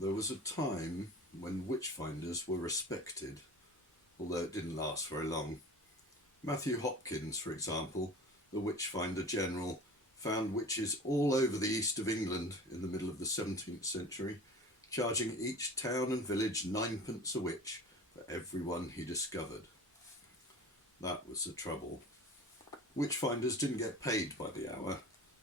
There was a time when witch-finders were respected, although it didn't last very long. Matthew Hopkins, for example, the witch-finder general, found witches all over the east of England in the middle of the 17th century, charging each town and village 9p a witch for every one he discovered. That was the trouble. Witch-finders didn't get paid by the hour.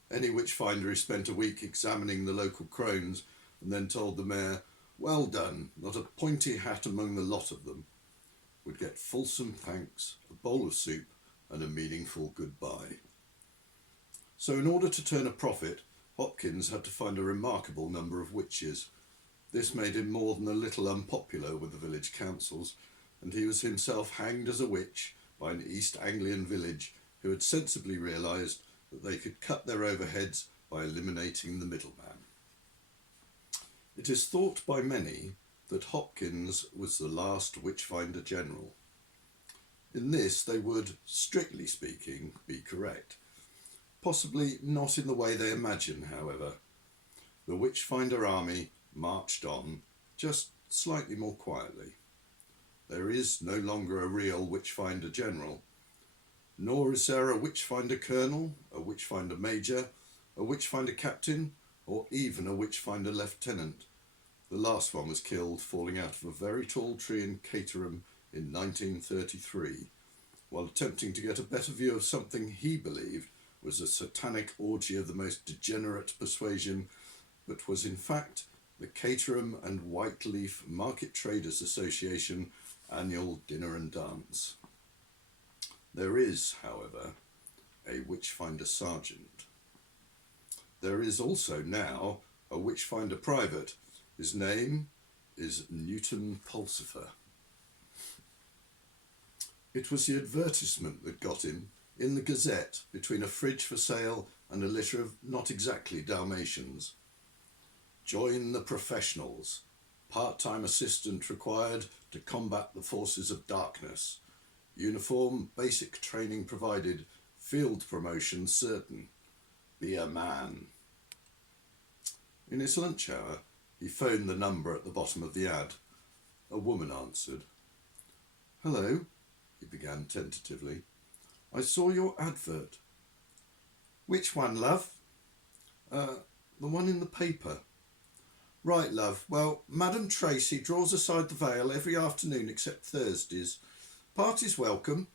Any witch-finder who spent a week examining the local crones and then told the mayor, "Well done, not a pointy hat among the lot of them," would get fulsome thanks, a bowl of soup, and a meaningful goodbye. So in order to turn a profit, Hopkins had to find a remarkable number of witches. This made him more than a little unpopular with the village councils, and he was himself hanged as a witch by an East Anglian village who had sensibly realised that they could cut their overheads by eliminating the middleman. It is thought by many that Hopkins was the last witchfinder general. In this they would, strictly speaking, be correct. Possibly not in the way they imagine, however. The witchfinder army marched on, just slightly more quietly. There is no longer a real witchfinder general, nor is there a witchfinder colonel, a witchfinder major, a witchfinder captain, or even a witchfinder lieutenant. The last one was killed falling out of a very tall tree in Caterham in 1933, while attempting to get a better view of something he believed was a satanic orgy of the most degenerate persuasion, but was in fact the Caterham and Whiteleaf Market Traders Association annual dinner and dance. There is, however, a witchfinder sergeant. There is also now a witchfinder private. His name is Newton Pulsifer. It was the advertisement that got him in the Gazette between a fridge for sale and a litter of not exactly Dalmatians. Join the professionals. Part-time assistant required to combat the forces of darkness. Uniform, basic training provided. Field promotion certain. Be a man. In his lunch hour, he phoned the number at the bottom of the ad. A woman answered. "Hello," he began tentatively. "I saw your advert." "Which one, love?" The one in the paper." "Right, love. Well, Madam Tracy draws aside the veil every afternoon except Thursdays. Party's welcome.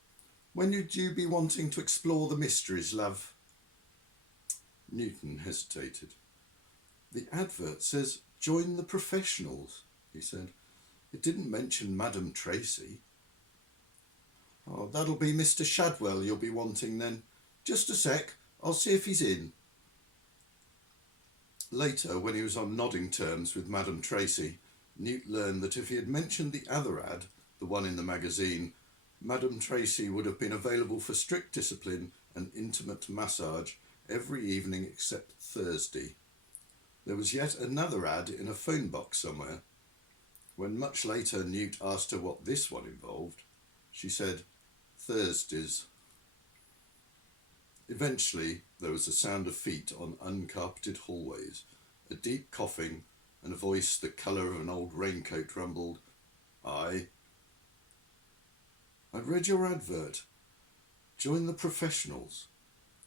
When would you be wanting to explore the mysteries, love?" Newton hesitated. "The advert says, 'Join the professionals,'" he said. "It didn't mention Madam Tracy." "Oh, that'll be Mr. Shadwell you'll be wanting then. Just a sec, I'll see if he's in." Later, when he was on nodding terms with Madam Tracy, Newt learned that if he had mentioned the other ad, the one in the magazine, Madam Tracy would have been available for strict discipline and intimate massage every evening except Thursday. There was yet another ad in a phone box somewhere. When much later Newt asked her what this one involved, she said, "Thursdays." Eventually, there was the sound of feet on uncarpeted hallways, a deep coughing, and a voice the colour of an old raincoat rumbled, "Aye." "I've read your advert. Join the professionals.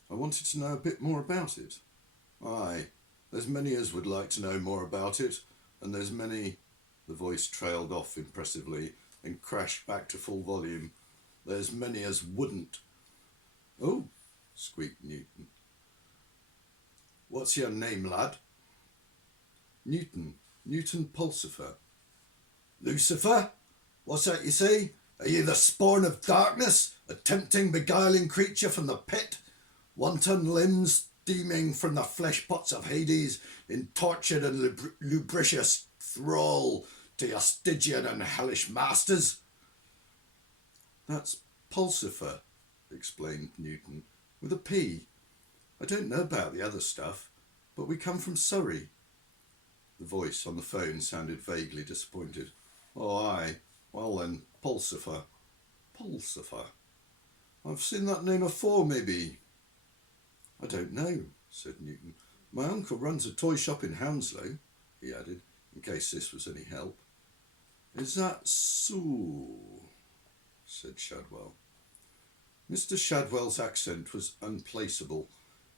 I wanted to know a bit more about it." "Aye, there's many as would like to know more about it, and there's many..." The voice trailed off impressively and crashed back to full volume. "There's many as wouldn't." "Oh," squeaked Newton. "What's your name, lad?" Newton Pulsifer." "Lucifer? What's that you say? Are you the spawn of darkness, a tempting, beguiling creature from the pit? Wanton limbs steaming from the flesh pots of Hades in tortured and lubricious thrall to your Stygian and hellish masters?" "That's Pulsifer," explained Newton, "with a P. I don't know about the other stuff, but we come from Surrey." The voice on the phone sounded vaguely disappointed. "Oh, aye. Well then, Pulsifer." "Pulsifer? I've seen that name afore, maybe." "I don't know," said Newton. "My uncle runs a toy shop in Hounslow," he added. in case this was any help. "Is that so?" said Shadwell. Mr. Shadwell's accent was unplaceable.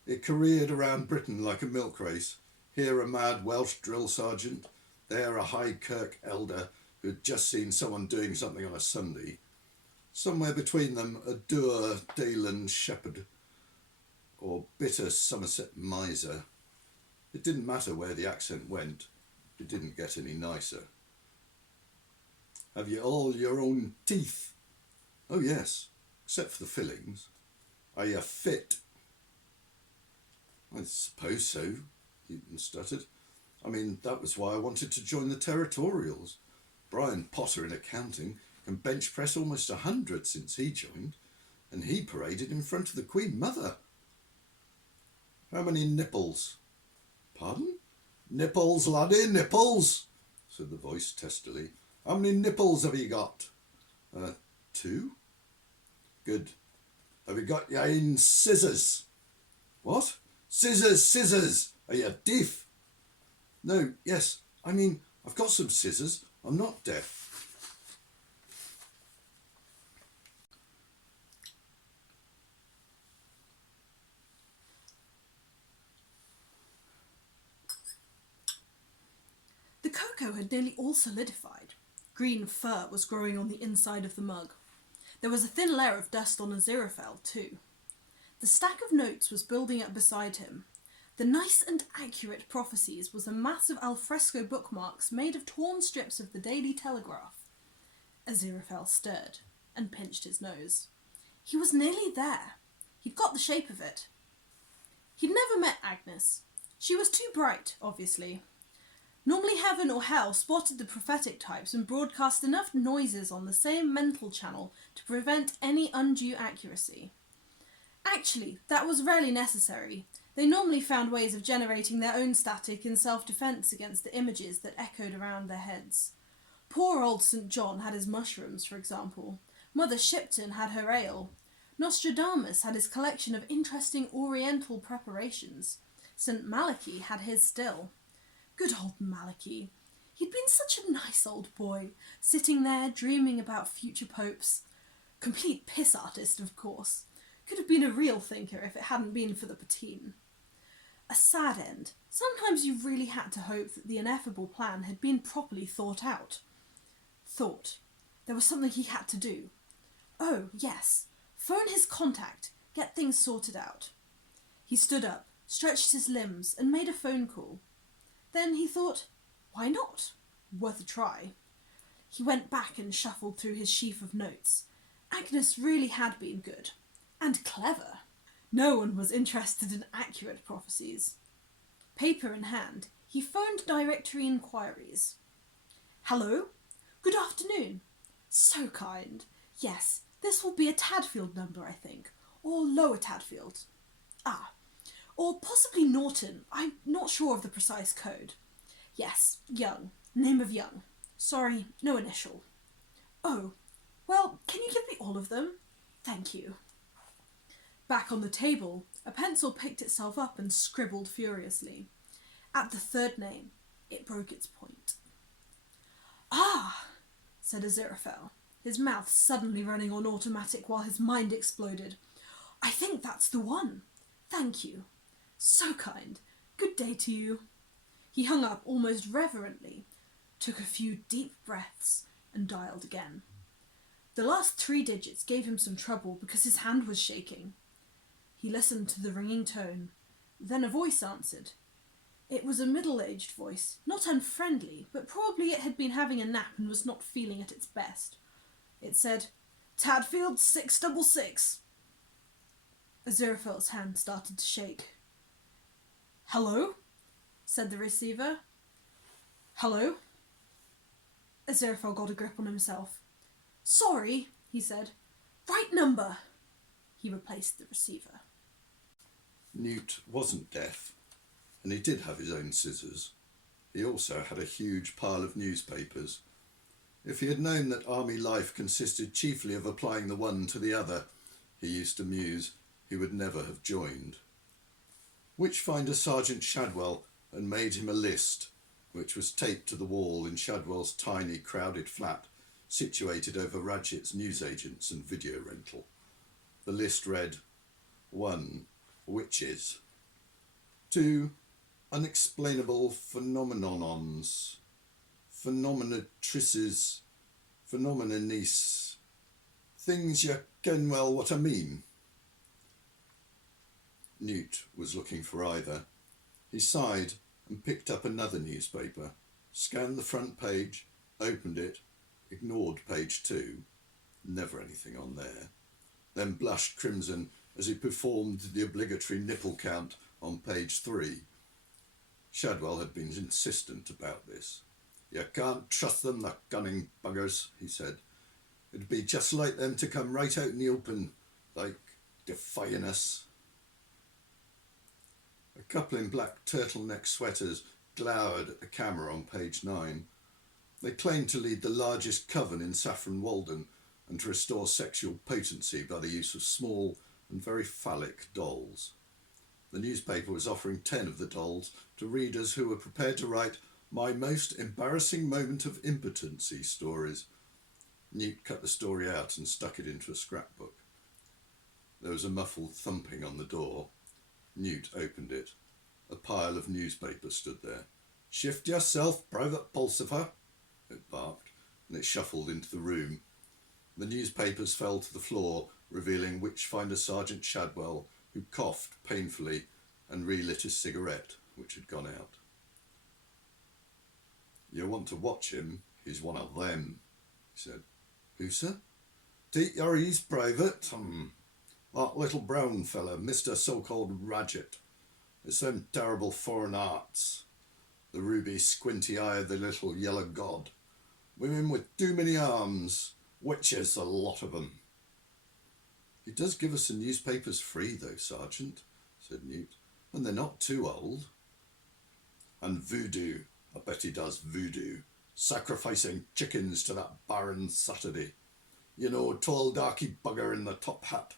It careered around Britain like a milk race. Here a mad Welsh drill sergeant, there a High Kirk elder who'd just seen someone doing something on a Sunday. Somewhere between them a dour Dayland shepherd or bitter Somerset miser. It didn't matter where the accent went. It didn't get any nicer. "Have you all your own teeth?" "Oh yes, except for the fillings." "Are you fit?" "I suppose so," Eaton stuttered. "I mean, that was why I wanted to join the Territorials. Brian Potter in accounting can bench press almost 100 since he joined, and he paraded in front of the Queen Mother." "How many nipples?" "Pardon?" "Nipples, laddie, nipples," said the voice testily. "How many nipples have you got?" 2. "Good. Have you got your own scissors?" "What?" "Scissors, scissors. Are you deaf?" "No, yes. I mean, I've got some scissors. I'm not deaf." The cocoa had nearly all solidified. Green fur was growing on the inside of the mug. There was a thin layer of dust on Aziraphale too. The stack of notes was building up beside him. The nice and accurate prophecies was a mass of alfresco bookmarks made of torn strips of the Daily Telegraph. Aziraphale stirred and pinched his nose. He was nearly there. He'd got the shape of it. He'd never met Agnes. She was too bright, obviously. Normally heaven or hell spotted the prophetic types and broadcast enough noises on the same mental channel to prevent any undue accuracy. Actually, that was rarely necessary. They normally found ways of generating their own static in self-defence against the images that echoed around their heads. Poor old St. John had his mushrooms, for example. Mother Shipton had her ale. Nostradamus had his collection of interesting oriental preparations. St. Malachi had his still. Good old Malachi. He'd been such a nice old boy, sitting there dreaming about future popes. Complete piss artist, of course. Could have been a real thinker if it hadn't been for the patine. A sad end. Sometimes you really had to hope that the ineffable plan had been properly thought out. Thought. There was something he had to do. Oh, yes. Phone his contact. Get things sorted out. He stood up, stretched his limbs, and made a phone call. Then he thought, why not? Worth a try. He went back and shuffled through his sheaf of notes. Agnes really had been good. And clever. No one was interested in accurate prophecies. Paper in hand, he phoned directory inquiries. Hello? Good afternoon. So kind. Yes, this will be a Tadfield number, I think. Or Lower Tadfield. Or possibly Norton. I'm not sure of the precise code. Yes, Young. Name of Young. Sorry, no initial. Oh, well, can you give me all of them? Thank you. Back on the table, a pencil picked itself up and scribbled furiously. At the third name, it broke its point. Ah, said Aziraphale, his mouth suddenly running on automatic while his mind exploded. I think that's the one. Thank you. So kind. Good day to you. He hung up almost reverently, took a few deep breaths, and dialed again. The last 3 digits gave him some trouble because his hand was shaking. He listened to the ringing tone. Then a voice answered. It was a middle-aged voice, not unfriendly, but probably it had been having a nap and was not feeling at its best. It said, Tadfield 666. Aziraphale's hand started to shake. Hello? Said the receiver. Hello? Aziraphale got a grip on himself. Sorry, he said. Right number. He replaced the receiver. Newt wasn't deaf, and he did have his own scissors. He also had a huge pile of newspapers. If he had known that army life consisted chiefly of applying the one to the other, he used to muse, he would never have joined. Witchfinder Sergeant Shadwell had made him a list, which was taped to the wall in Shadwell's tiny, crowded flat, situated over Pratchett's newsagents and video rental. The list read: 1. Witches. 2. Unexplainable phenomenons, phenomenatrices, phenomenonies. Things you ken well what I mean. Newt was looking for either. He sighed and picked up another newspaper, scanned the front page, opened it, ignored page 2, never anything on there, then blushed crimson as he performed the obligatory nipple count on page 3. Shadwell had been insistent about this. You can't trust them, the cunning buggers, he said. It'd be just like them to come right out in the open, like defying us. A couple in black turtleneck sweaters glowered at the camera on page 9. They claimed to lead the largest coven in Saffron Walden and to restore sexual potency by the use of small and very phallic dolls. The newspaper was offering 10 of the dolls to readers who were prepared to write "my most embarrassing moment of impotency" stories. Newt cut the story out and stuck it into a scrapbook. There was a muffled thumping on the door. Newt opened it. A pile of newspapers stood there. "Shift yourself, Private Pulsifer," it barked, and it shuffled into the room. The newspapers fell to the floor, revealing Witchfinder Sergeant Shadwell, who coughed painfully and relit his cigarette, which had gone out. "You want to watch him? He's one of them," he said. "Who, sir?" "Take your ease, Private. That little brown fella, Mr. So-called Pratchett. It's them terrible foreign arts. The ruby squinty eye of the little yellow god. Women with too many arms. Witches, the lot of them." "He does give us the newspapers free, though, Sergeant," said Newt, "and they're not too old." "And voodoo. I bet he does voodoo. Sacrificing chickens to that Baron Saturday. You know, tall darky bugger in the top hat.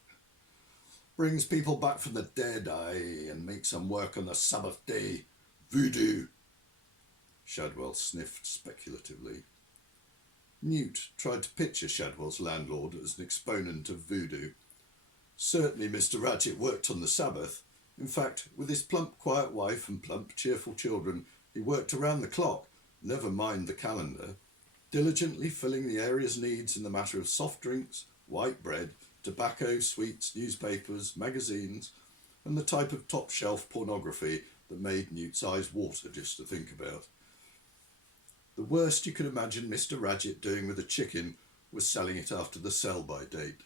Brings people back from the dead, aye, and makes them work on the Sabbath day. Voodoo." Shadwell sniffed speculatively. Newt tried to picture Shadwell's landlord as an exponent of voodoo. Certainly Mr. Pratchett worked on the Sabbath. In fact, with his plump, quiet wife and plump, cheerful children, he worked around the clock, never mind the calendar, diligently filling the area's needs in the matter of soft drinks, white bread, tobacco, sweets, newspapers, magazines, and the type of top-shelf pornography that made Newt's eyes water just to think about. The worst you could imagine Mr. Pratchett doing with a chicken was selling it after the sell-by date.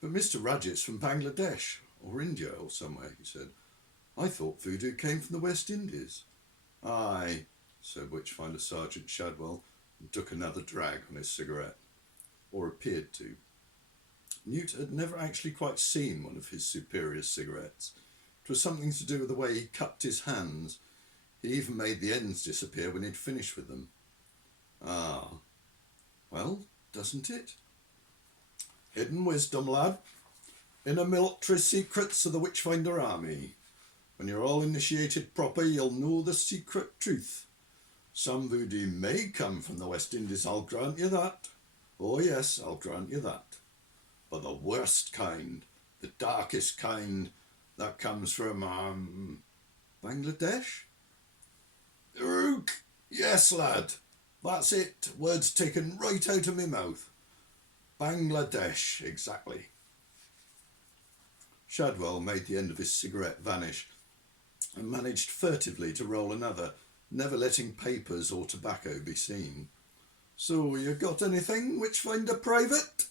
"But Mr. Pratchett's from Bangladesh, or India, or somewhere," he said. "I thought voodoo came from the West Indies." "Aye," said Witchfinder Sergeant Shadwell, and took another drag on his cigarette. Or appeared to. Newt had never actually quite seen one of his superior's cigarettes. It was something to do with the way he cupped his hands. He even made the ends disappear when he'd finished with them. "Ah. Well, doesn't it? Hidden wisdom, lad. Inner military secrets of the Witchfinder Army. When you're all initiated proper, you'll know the secret truth. Some voodoo may come from the West Indies, I'll grant you that. Oh yes, I'll grant you that. But the worst kind, the darkest kind, that comes from, Bangladesh?" "Rook! Yes, lad. That's it. Words taken right out of my mouth. Bangladesh, exactly." Shadwell made the end of his cigarette vanish and managed furtively to roll another, never letting papers or tobacco be seen. "So you got anything, Witchfinder Private?"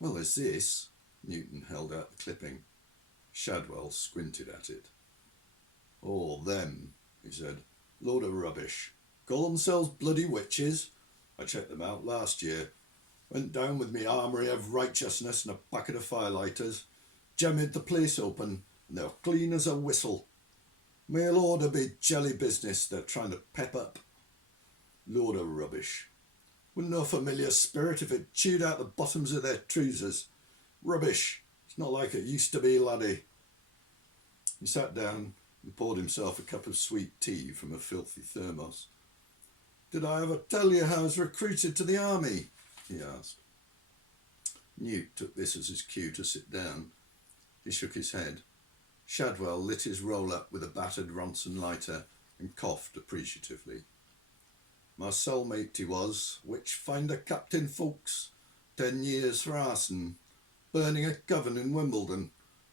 "Well, there's this." Newton held out the clipping. Shadwell squinted at it. "Oh, them," he said. "Load of rubbish. Call themselves bloody witches. I checked them out last year. Went down with me armoury of righteousness and a packet of firelighters. Jemmied the place open, and they're clean as a whistle. Mail order be jelly business they're trying to pep up. Load of rubbish. Wouldn't know familiar spirit if it chewed out the bottoms of their trousers. Rubbish. It's not like it used to be, laddie." He sat down and poured himself a cup of sweet tea from a filthy thermos. "Did I ever tell you how I was recruited to the army?" he asked. Newt took this as his cue to sit down. He shook his head. Shadwell lit his roll-up with a battered Ronson lighter and coughed appreciatively. "My soulmate he was, witch-finder Captain Fawkes, 10 years for arson, burning a coven in Wimbledon.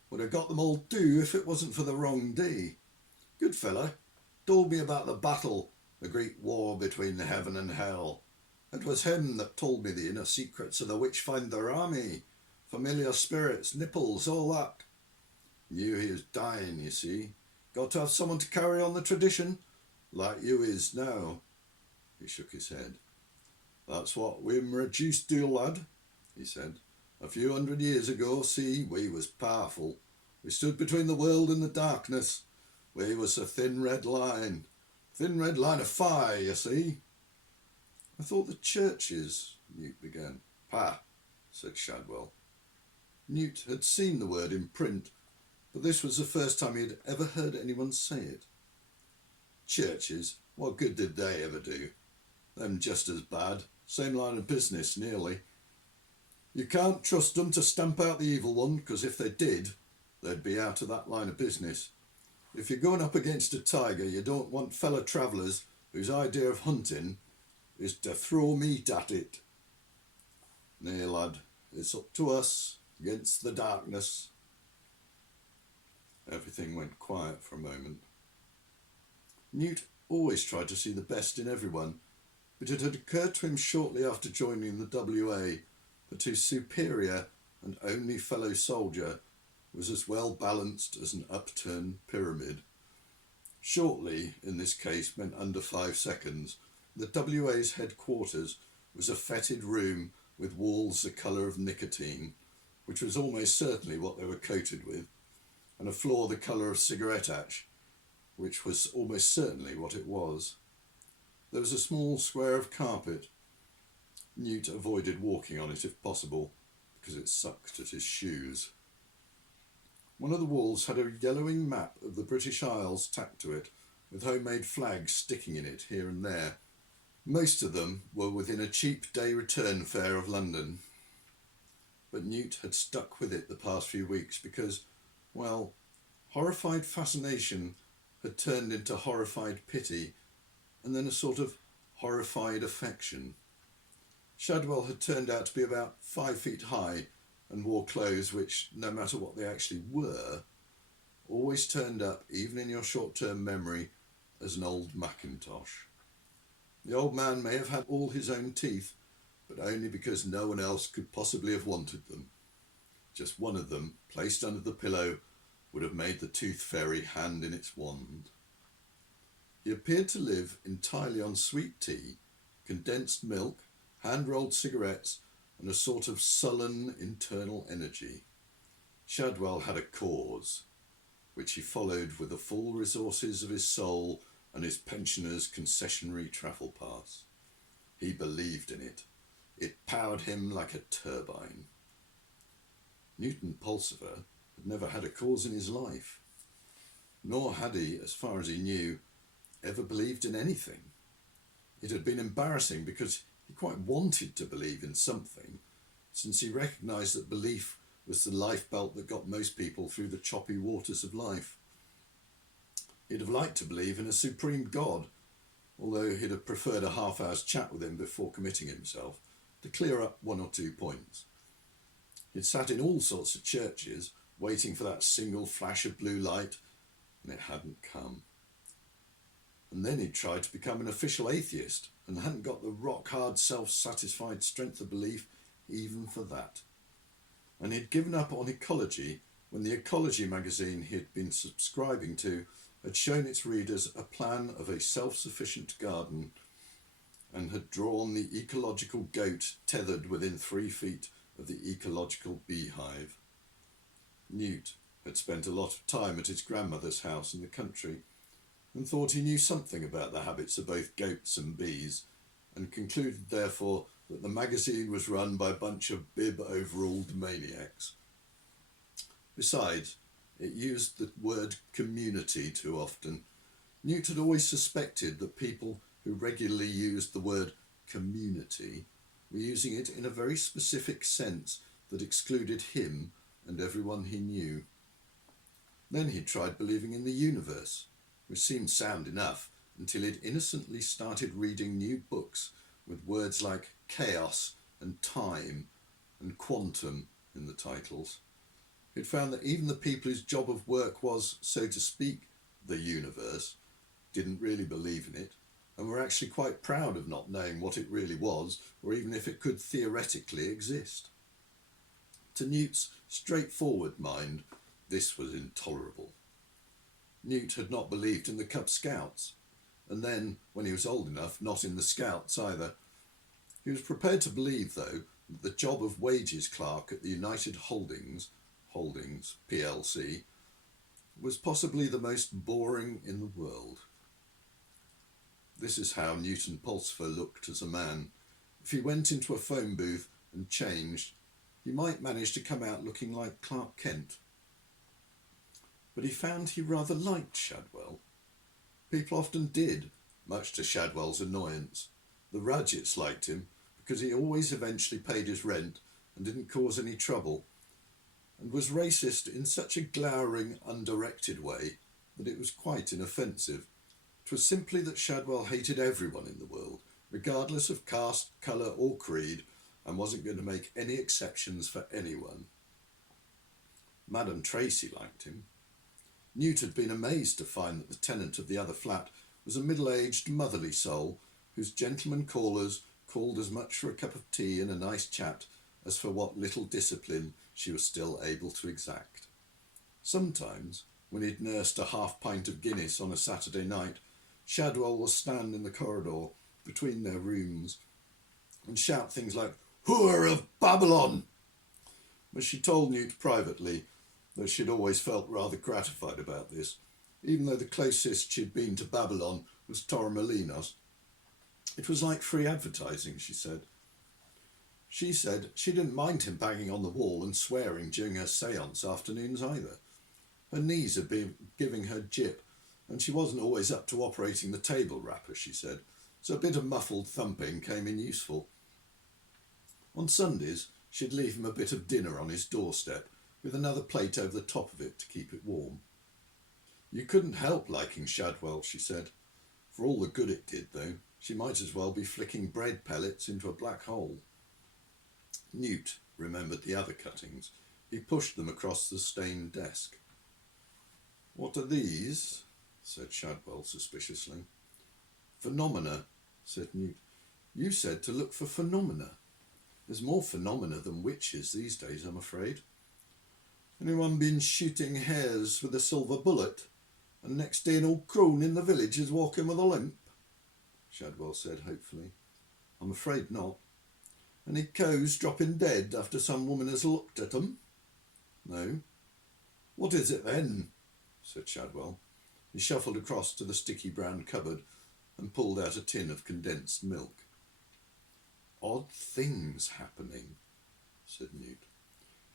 Would have got them all too if it wasn't for the wrong day. Good fella, told me about the battle, the great war between heaven and hell. It was him that told me the inner secrets of the witch-finder army, familiar spirits, nipples, all that. Knew he was dying, you see. Got to have someone to carry on the tradition, like you is now." He shook his head. "That's what we'm reduced to, lad," he said. "A few 100 years ago, see, we was powerful. We stood between the world and the darkness. We was a thin red line of fire, you see." "I thought the churches," Newt began. "Pah," said Shadwell. Newt had seen the word in print, but this was the first time he had ever heard anyone say it. "Churches? What good did they ever do? Them just as bad. Same line of business, nearly. You can't trust them to stamp out the evil one, because if they did, they'd be out of that line of business. If you're going up against a tiger, you don't want fellow travellers whose idea of hunting is to throw meat at it. Nay, lad, it's up to us against the darkness." Everything went quiet for a moment. Newt always tried to see the best in everyone, but it had occurred to him shortly after joining the WA that his superior and only fellow soldier was as well balanced as an upturned pyramid. Shortly, in this case, meant under 5 seconds. The WA's headquarters was a fetid room with walls the colour of nicotine, which was almost certainly what they were coated with, and a floor the colour of cigarette ash, which was almost certainly what it was. There was a small square of carpet. Newt avoided walking on it if possible, because it sucked at his shoes. One of the walls had a yellowing map of the British Isles tacked to it, with homemade flags sticking in it here and there. Most of them were within a cheap day return fare of London. But Newt had stuck with it the past few weeks because, well, horrified fascination had turned into horrified pity, and then a sort of horrified affection. Shadwell had turned out to be about 5 feet high and wore clothes which, no matter what they actually were, always turned up, even in your short-term memory, as an old Macintosh. The old man may have had all his own teeth, but only because no one else could possibly have wanted them. Just one of them, placed under the pillow, would have made the tooth fairy hand in its wand. He appeared to live entirely on sweet tea, condensed milk, hand-rolled cigarettes, and a sort of sullen internal energy. Shadwell had a cause, which he followed with the full resources of his soul and his pensioner's concessionary travel pass. He believed in it. It powered him like a turbine. Newton Pulsifer had never had a cause in his life, nor had he, as far as he knew, ever believed in anything. It had been embarrassing because he quite wanted to believe in something, since he recognised that belief was the lifebelt that got most people through the choppy waters of life. He'd have liked to believe in a supreme God, although he'd have preferred a half-hour's chat with him before committing himself to clear up 1 or 2 points. He'd sat in all sorts of churches, waiting for that single flash of blue light, and it hadn't come. And then he'd tried to become an official atheist, and hadn't got the rock-hard, self-satisfied strength of belief even for that. And he'd given up on ecology when the ecology magazine he'd been subscribing to had shown its readers a plan of a self-sufficient garden, and had drawn the ecological goat tethered within 3 feet of the ecological beehive. Newt had spent a lot of time at his grandmother's house in the country, and thought he knew something about the habits of both goats and bees, and concluded therefore that the magazine was run by a bunch of bib-overalled maniacs. Besides, It used the word community too often. Newt had always suspected that people who regularly used the word community were using it in a very specific sense that excluded him and everyone he knew. Then he tried believing in the universe, which seemed sound enough until he'd innocently started reading new books with words like chaos and time and quantum in the titles. He'd found that even the people whose job of work was, so to speak, the universe, didn't really believe in it, and were actually quite proud of not knowing what it really was, or even if it could theoretically exist. To Newt's straightforward mind, this was intolerable. Newt had not believed in the Cub Scouts, and then, when he was old enough, not in the Scouts either. He was prepared to believe, though, that the job of wages clerk at the United Holdings plc, was possibly the most boring in the world. This is how Newton Pulsifer looked as a man. If he went into a phone booth and changed, he might manage to come out looking like Clark Kent. But he found he rather liked Shadwell. People often did, much to Shadwell's annoyance. The Rudgetts liked him because he always eventually paid his rent and didn't cause any trouble, and was racist in such a glowering, undirected way that it was quite inoffensive. It was simply that Shadwell hated everyone in the world, regardless of caste, colour or creed, and wasn't going to make any exceptions for anyone. Madame Tracy liked him. Newt had been amazed to find that the tenant of the other flat was a middle-aged, motherly soul whose gentlemen callers called as much for a cup of tea and a nice chat as for what little discipline she was still able to exact. Sometimes, when he'd nursed a half-pint of Guinness on a Saturday night, Shadwell will stand in the corridor between their rooms and shout things like, "Whore of Babylon!" But she told Newt privately that she'd always felt rather gratified about this, even though the closest she'd been to Babylon was Torremolinos. It was like free advertising, she said. She said she didn't mind him banging on the wall and swearing during her séance afternoons either. Her knees had been giving her jip, and she wasn't always up to operating the table rapper, she said, so a bit of muffled thumping came in useful. On Sundays, she'd leave him a bit of dinner on his doorstep, with another plate over the top of it to keep it warm. You couldn't help liking Shadwell, she said. For all the good it did, though, she might as well be flicking bread pellets into a black hole. Newt remembered the other cuttings. He pushed them across the stained desk. "What are these?" said Shadwell suspiciously. "Phenomena," said Newt. "You said to look for phenomena. There's more phenomena than witches these days, I'm afraid. Anyone been shooting hares with a silver bullet, and next day an old crone in the village is walking with a limp?" Shadwell said hopefully. "I'm afraid not." "Any cows dropping dead after some woman has looked at 'em?" "No." "What is it then?" said Shadwell. He shuffled across to the sticky brown cupboard and pulled out a tin of condensed milk. "Odd things happening," said Newt.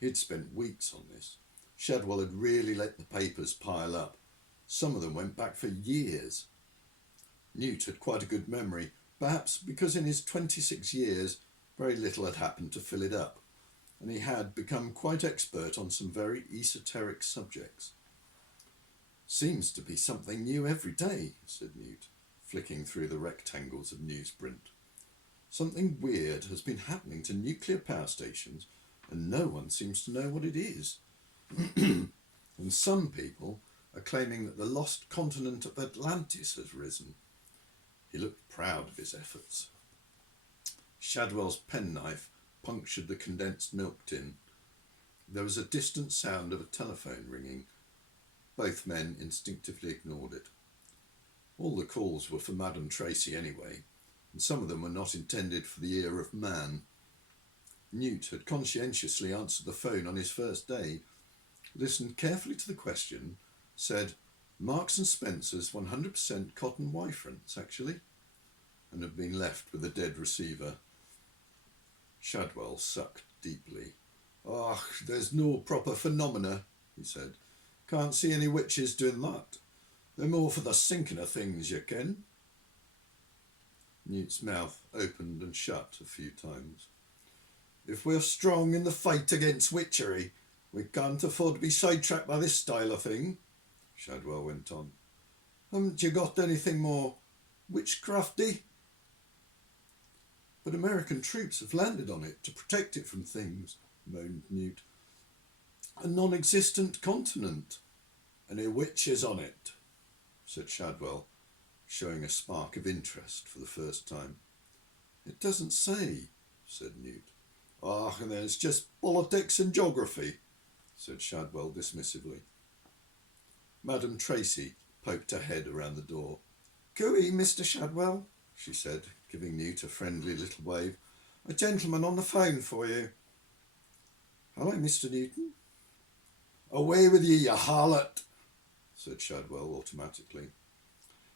He had spent weeks on this. Shadwell had really let the papers pile up. Some of them went back for years. Newt had quite a good memory, perhaps because in his 26 years very little had happened to fill it up, and he had become quite expert on some very esoteric subjects. "Seems to be something new every day," said Newt, flicking through the rectangles of newsprint. "Something weird has been happening to nuclear power stations, and no one seems to know what it is. And some people are claiming that the lost continent of Atlantis has risen." He looked proud of his efforts. Shadwell's penknife punctured the condensed milk tin. There was a distant sound of a telephone ringing. Both men instinctively ignored it. All the calls were for Madame Tracy anyway, and some of them were not intended for the ear of man. Newt had conscientiously answered the phone on his first day, listened carefully to the question, said, "Marks and Spencer's 100% cotton Y-fronts, actually," and had been left with a dead receiver. Shadwell sucked deeply. "There's no proper phenomena," he said. Can't see any witches doing that. They're more for the sinking of things, you ken. Newt's mouth opened and shut a few times. If we're strong in the fight against witchery, we can't afford to be sidetracked by this style of thing, Shadwell went on. Haven't you got anything more witchcrafty? But American troops have landed on it to protect it from things, moaned Newt. A non-existent continent. Any witches on it, said Shadwell, showing a spark of interest for the first time. It doesn't say, said Newt. Ah, and then it's just politics and geography, said Shadwell dismissively. Madame Tracy poked her head around the door. Cooey, Mr. Shadwell, she said, giving Newt a friendly little wave. A gentleman on the phone for you. Hello, Mr. Newton. Away with you, you harlot, said Shadwell automatically.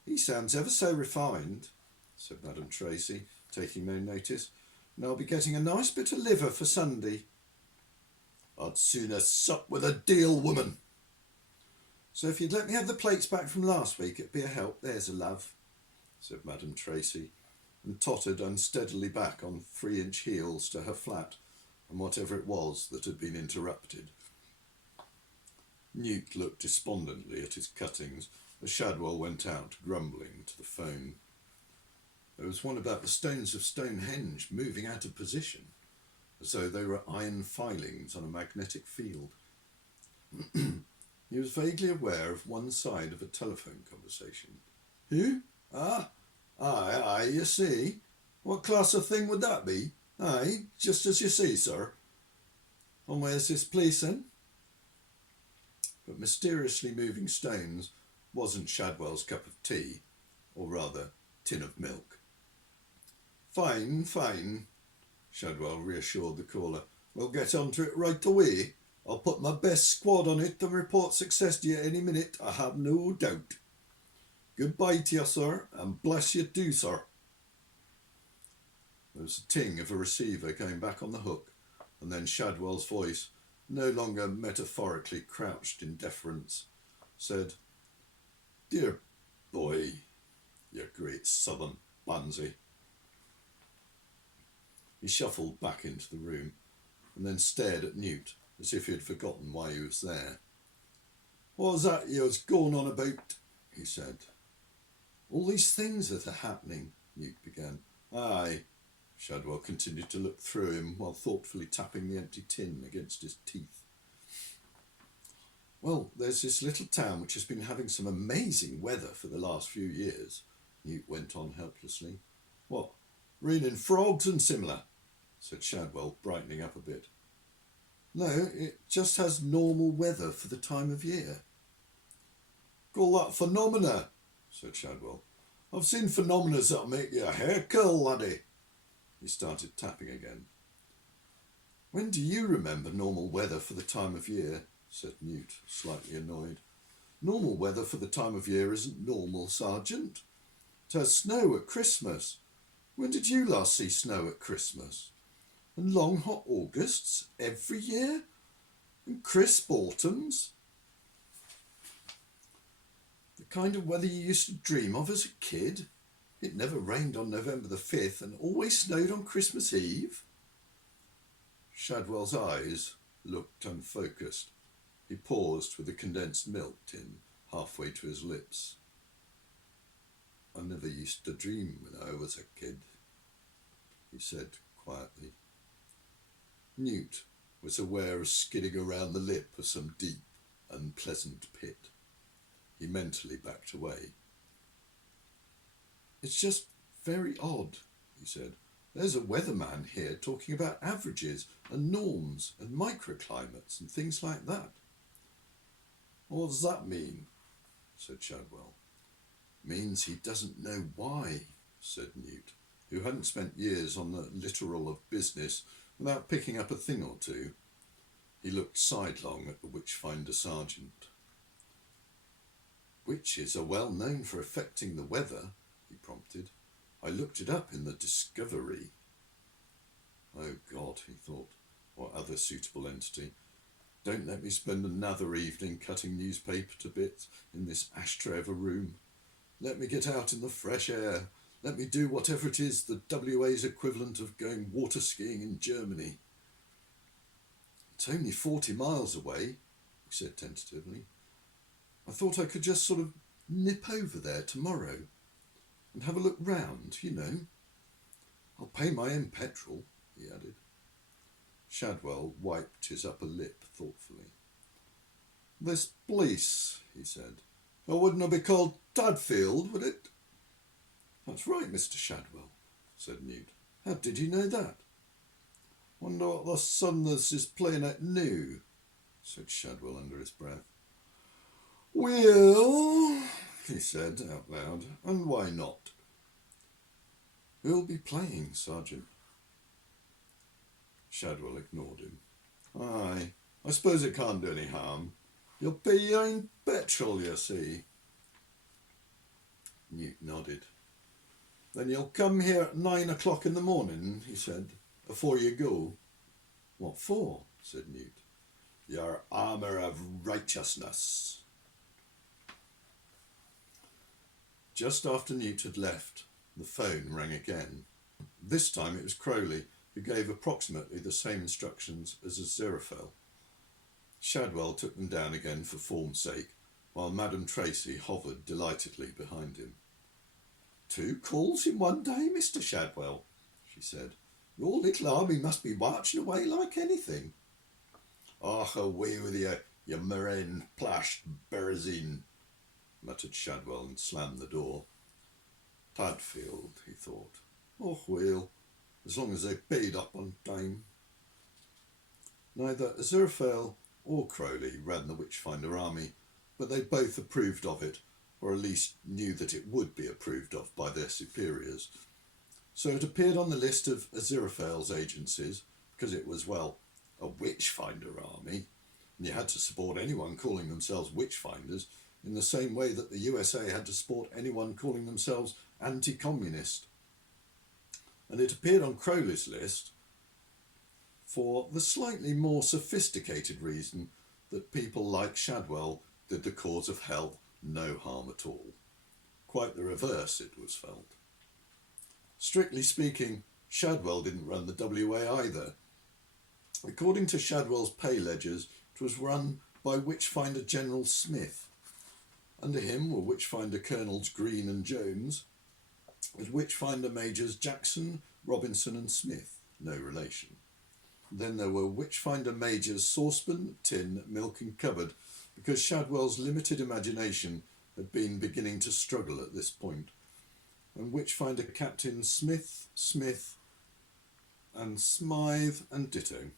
He sounds ever so refined, said Madame Tracy, taking no notice, and I'll be getting a nice bit of liver for Sunday. I'd sooner sup with a deal woman. So if you'd let me have the plates back from last week, it'd be a help. There's a love, said Madame Tracy, and tottered unsteadily back on 3-inch heels to her flat and whatever it was that had been interrupted. Newt looked despondently at his cuttings as Shadwell went out, grumbling, to the phone. There was one about the stones of Stonehenge moving out of position, as though they were iron filings on a magnetic field. He was vaguely aware of one side of a telephone conversation. Who? Ah? Aye, you see. What class of thing would that be? Aye, just as you see, sir. And where's this place, then? But mysteriously moving stones wasn't Shadwell's cup of tea, or rather, tin of milk. Fine, Shadwell reassured the caller. We'll get on to it right away. I'll put my best squad on it and report success to you any minute, I have no doubt. Goodbye to you, sir, and bless you too, sir. There was a ting of a receiver going back on the hook, and then Shadwell's voice, no longer metaphorically crouched in deference, said, Dear boy, you great southern pansy. He shuffled back into the room, and then stared at Newt, as if he had forgotten why he was there. What was that you was going on about? He said. All these things that are happening, Newt began. Aye. Shadwell continued to look through him while thoughtfully tapping the empty tin against his teeth. Well, there's this little town which has been having some amazing weather for the last few years, Newt went on helplessly. What, raining frogs and similar? Said Shadwell, brightening up a bit. No, it just has normal weather for the time of year. Call that phenomena, said Shadwell. I've seen phenomena that'll make your hair curl, laddie. He started tapping again. When do you remember normal weather for the time of year? Said Newt, slightly annoyed. Normal weather for the time of year isn't normal, Sergeant. It has snow at Christmas. When did you last see snow at Christmas? And long hot Augusts every year? And crisp autumns? The kind of weather you used to dream of as a kid? It never rained on November the 5th and always snowed on Christmas Eve? Shadwell's eyes looked unfocused. He paused with the condensed milk tin halfway to his lips. I never used to dream when I was a kid, he said quietly. Newt was aware of skidding around the lip of some deep, unpleasant pit. He mentally backed away. It's just very odd, he said. There's a weatherman here talking about averages and norms and microclimates and things like that. What does that mean? Said Shadwell. Means he doesn't know why, said Newt, who hadn't spent years on the littoral of business without picking up a thing or two. He looked sidelong at the witchfinder sergeant. Witches are well known for affecting the weather, he prompted. I looked it up in the Discovery. Oh God, he thought, what other suitable entity. Don't let me spend another evening cutting newspaper to bits in this ashtray of a room. Let me get out in the fresh air. Let me do whatever it is the WA's equivalent of going water skiing in Germany. It's only 40 miles away, he said tentatively. I thought I could just sort of nip over there tomorrow and have a look round, you know. I'll pay my own petrol, he added. Shadwell wiped his upper lip thoughtfully. This place, he said. It wouldn't it be called Tadfield, would it? That's right, Mr. Shadwell, said Newt. How did you know that? Wonder what the son this is playing at new, said Shadwell under his breath. Well, he said out loud, and why not? Who'll be playing, Sergeant? Shadwell ignored him. Aye, I suppose it can't do any harm. You'll pay your own petrol, you see. Newt nodded. Then you'll come here at 9 o'clock in the morning, he said, afore you go. What for? Said Newt. Your armour of righteousness. Just after Newt had left, the phone rang again. This time it was Crowley, who gave approximately the same instructions as Aziraphale. Shadwell took them down again for form's sake, while Madame Tracy hovered delightedly behind him. 2 calls in one day, Mr. Shadwell, she said. Your little army must be marching away like anything. Och, away with you, you murrain plashed berzin, muttered Shadwell and slammed the door. Tadfield, he thought. Oh, well, as long as they paid up on time. Neither Aziraphale or Crowley ran the Witchfinder army, but they both approved of it, or at least knew that it would be approved of by their superiors. So it appeared on the list of Aziraphale's agencies, because it was, well, a Witchfinder army, and you had to support anyone calling themselves Witchfinders in the same way that the USA had to support anyone calling themselves anti-communist. And it appeared on Crowley's list for the slightly more sophisticated reason that people like Shadwell did the cause of hell no harm at all. Quite the reverse, it was felt. Strictly speaking, Shadwell didn't run the WA either. According to Shadwell's pay ledgers, it was run by Witchfinder General Smith. Under him were Witchfinder Colonels Green and Jones, with Witchfinder Majors Jackson, Robinson and Smith, no relation. Then there were Witchfinder Majors Saucepan, Tin, Milk and Cupboard, because Shadwell's limited imagination had been beginning to struggle at this point, and Witchfinder Captains Smith and Smythe and ditto,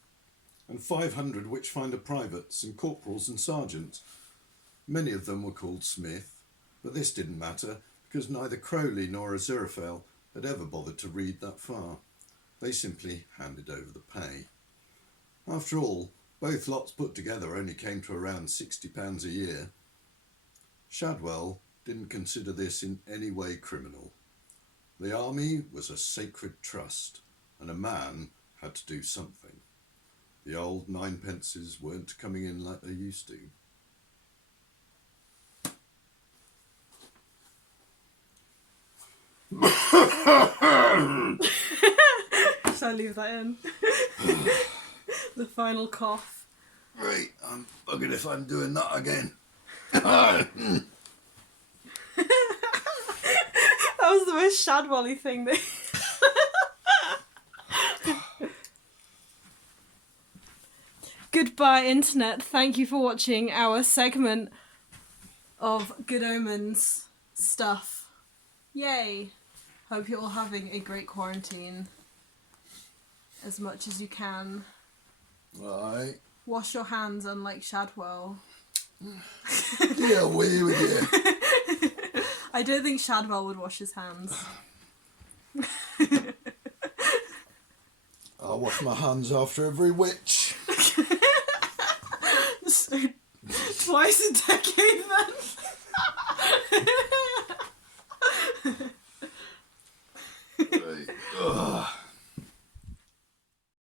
and 500 Witchfinder privates and corporals and sergeants. Many of them were called Smith, but this didn't matter, because neither Crowley nor Aziraphale had ever bothered to read that far. They simply handed over the pay. After all, both lots put together only came to around £60 a year. Shadwell didn't consider this in any way criminal. The army was a sacred trust, and a man had to do something. The old 9pences weren't coming in like they used to. Shall I leave that in? The final cough. Right, I'm buggered if I'm doing that again. That was the most Shadwell-y thing that... Goodbye, Internet. Thank you for watching our segment of Good Omens stuff. Yay. Hope you're all having a great quarantine. As much as you can. Aye. Wash your hands, unlike Shadwell. Get away with you. I don't think Shadwell would wash his hands. I'll wash my hands after every witch. So, twice a decade then.